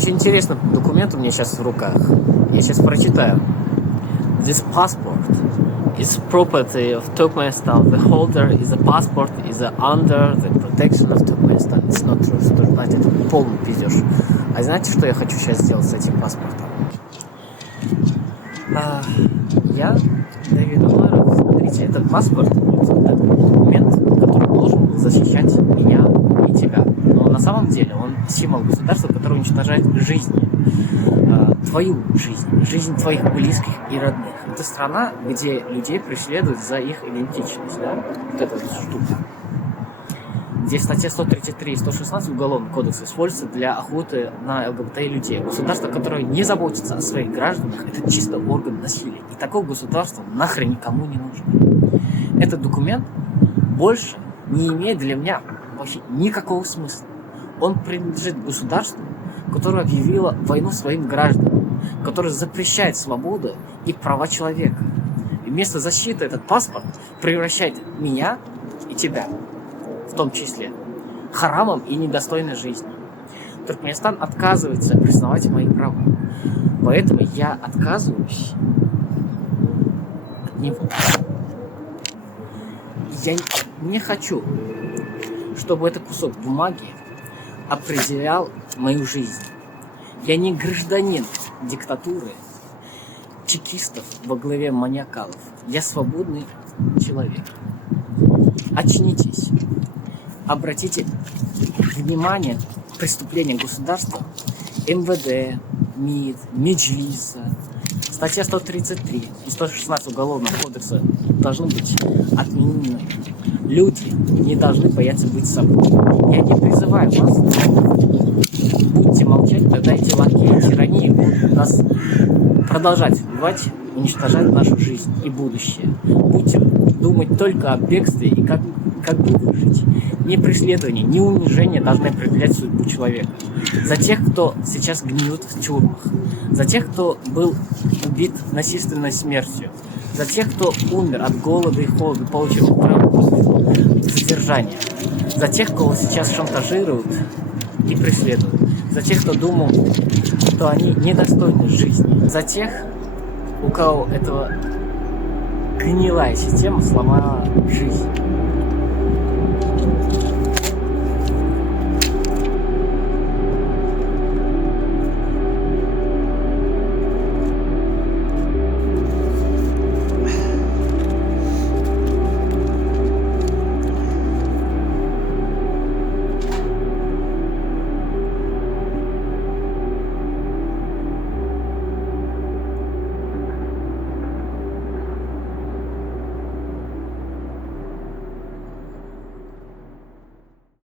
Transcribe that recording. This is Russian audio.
Очень интересный документ у меня сейчас в руках. Я сейчас прочитаю. This passport is property of Turkmenistan. The holder is a passport is under the protection of Turkmenistan. It's not true. Знаете, это полный пиздеж. А знаете, что я хочу сейчас сделать с этим паспортом? Я, Давид Умаров, смотрите, этот паспорт, это документ, который должен был защищать меня и тебя. Но на самом деле он символ государства, который уничтожает жизни. Твою жизнь твоих близких и родных. Это страна, где людей преследуют за их идентичность, да? Вот эта вот штука. Где статья 133 и 116 Уголовного кодекса используются для охоты на ЛГБТ людей. Государство, которое не заботится о своих гражданах, это чисто орган насилия. И такое государство нахрен никому не нужно. Этот документ больше не имеет для меня вообще никакого смысла. Он принадлежит государству, которое объявило войну своим гражданам, которое запрещает свободу и права человека. И вместо защиты этот паспорт превращает меня и тебя, в том числе, харамом и недостойной жизни. Туркменистан отказывается признавать мои права. Поэтому я отказываюсь от него. Я не хочу, чтобы этот кусок бумаги определял мою жизнь. Я не гражданин диктатуры, чекистов во главе маниакалов. Я свободный человек. Очнитесь. Обратите внимание к преступлениям государства, МВД, МИД, Меджлиса. Статья 133 и 116 Уголовного кодекса должны быть отменены. Люди не должны бояться быть собой. Я не призываю вас, будьте молчать, тогда эти лакеи тирании будут нас продолжать убивать, уничтожать нашу жизнь и будущее. Будьте думать только о бегстве и как бы выжить. Ни преследование, ни унижение должны определять судьбу человека. За тех, кто сейчас гниет в тюрьмах. За тех, кто был убит насильственной смертью. За тех, кто умер от голода и холода, получил задержание. За тех, кого сейчас шантажируют и преследуют. За тех, кто думал, что они недостойны жизни. За тех, у кого этого гнилая система сломала жизнь.